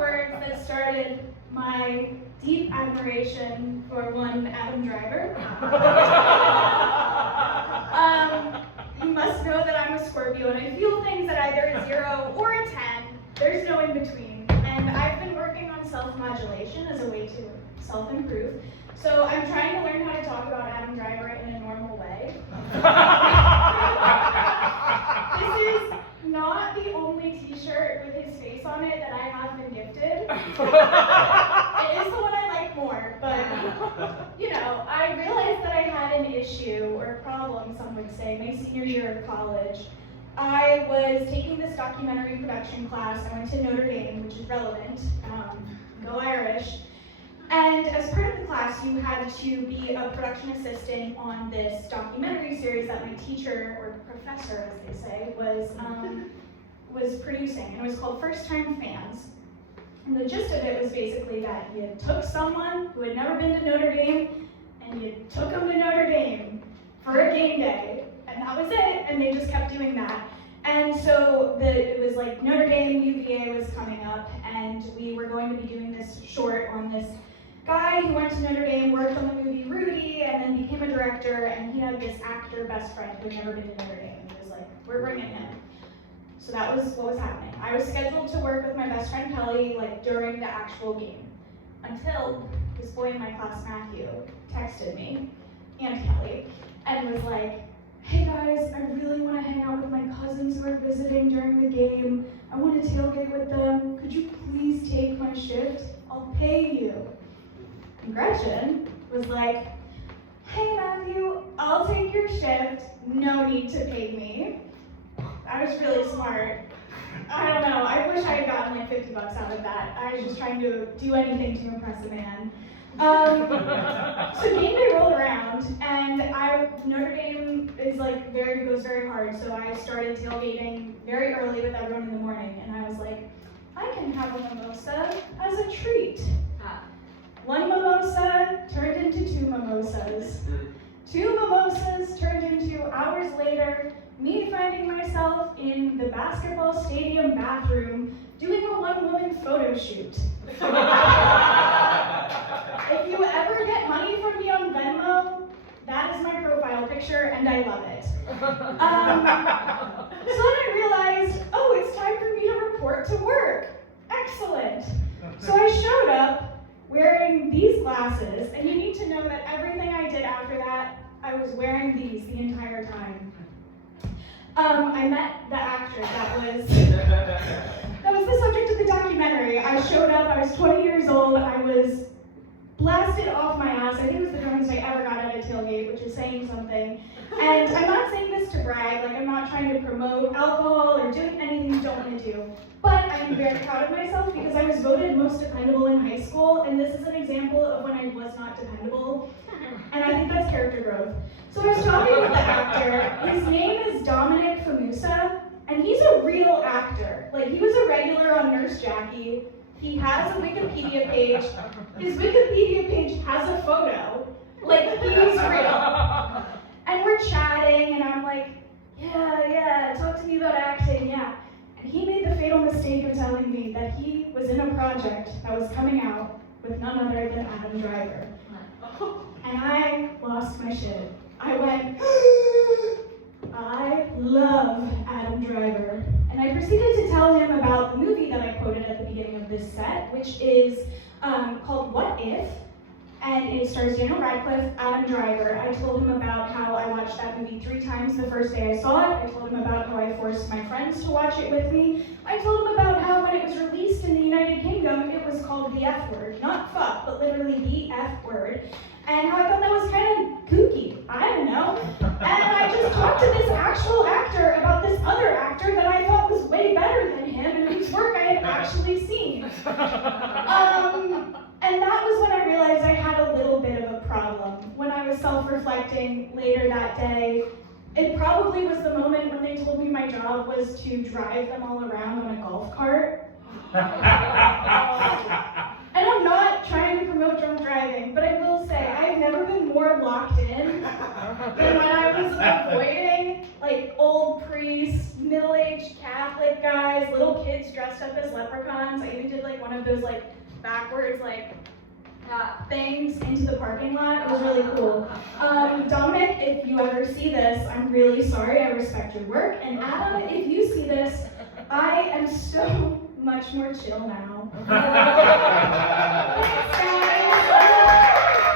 words that started my deep admiration for one Adam Driver. You must know that I'm a Scorpio and I feel things at either a 0 or a 10. There's no in between. And I've been working on self-modulation as a way to self-improve. So I'm trying to learn how to talk about Adam Driver in a normal way. This is not the only t-shirt with his face on it that I have been gifted. It is the one I like more, but you know, I realized that I had an issue or a problem, some would say, my senior year of college. I was taking this documentary production class. I went to Notre Dame, which is relevant. Go Irish. And as part of the class, you had to be a production assistant on this documentary series that my teacher, or professor as they say, was producing. And it was called First Time Fans. And the gist of it was basically that you took someone who had never been to Notre Dame, and you took them to Notre Dame for a game day, and that was it, and they just kept doing that. And so it was like Notre Dame, UVA was coming up, and we were going to be doing this short on this guy who went to Notre Dame, worked on the movie Rudy, and then became a director, and he had this actor best friend who had never been to Notre Dame. And he was like, we're bringing him. So that was what was happening. I was scheduled to work with my best friend Kelly like during the actual game, until this boy in my class, Matthew, texted me and Kelly and was like, hey guys, I really want to hang out with my cousins who are visiting during the game. I want to tailgate with them. Could you please take my shift? I'll pay you. And Gretchen was like, hey Matthew, I'll take your shift. No need to pay me. I was really smart. I don't know, I wish I had gotten like $50 out of that. I was just trying to do anything to impress a man. So game day rolled around, and Notre Dame is like goes very hard, so I started tailgating very early with everyone in the morning, and I was like, I can have a mimosa as a treat. One mimosa turned into 2 mimosas. 2 mimosas turned into, hours later, me finding myself in the basketball stadium bathroom doing a one-woman photo shoot. If you ever get money from me on Venmo, that is my profile picture, and I love it. So then I realized, oh, it's time for me to report to work. Excellent. So I showed up wearing these glasses, and you need to know that everything I did after that, I was wearing these the entire time. I met the actress that was the subject of the documentary. I showed up, I was 20 years old, I was blasted off my ass. I think it was the drunkest I ever got at a tailgate, which is saying something. And I'm not saying this to brag, like I'm not trying to promote alcohol or doing anything you don't want to do. But I am very proud of myself because I was voted most dependable in high school, and this is an example of when I was not dependable. And I think that's character growth. So I was talking with the actor. His name is Dominic Famusa, and he's a real actor. Like, he was a regular on Nurse Jackie. He has a Wikipedia page. His Wikipedia page has a photo. Like, he's real. And we're chatting, and I'm like, yeah, talk to me about acting, yeah. And he made the fatal mistake of telling me that he was in a project that was coming out with none other than Adam Driver. And I lost my shit. I went, I love Adam Driver. And I proceeded to tell him about the movie that I quoted at the beginning of this set, which is called What If? And it stars Daniel Radcliffe, Adam Driver. I told him about how I watched that movie 3 times the first day I saw it. I told him about how I forced my friends to watch it with me. I told him about how when it was released in the United Kingdom, it was called the F word. Not fuck, but literally the F word. And how I thought that was kind of kooky. I don't know. And I just talked to this actual actor about this other actor that I thought was way better than him and whose work I had actually seen. And that was when I realized I had a little bit of a problem. When I was self-reflecting later that day, it probably was the moment when they told me my job was to drive them all around on a golf cart. And I'm not trying to promote drunk driving, but I will say I've never been more locked in than when I was avoiding like old priests, middle-aged Catholic guys, little kids kids dressed up as leprechauns. I even did like one of those like backwards like things into the parking lot. It was really cool. Dominic, if you ever see this, I'm really sorry. I respect your work. And Adam, if you see this, I am so much more chill now.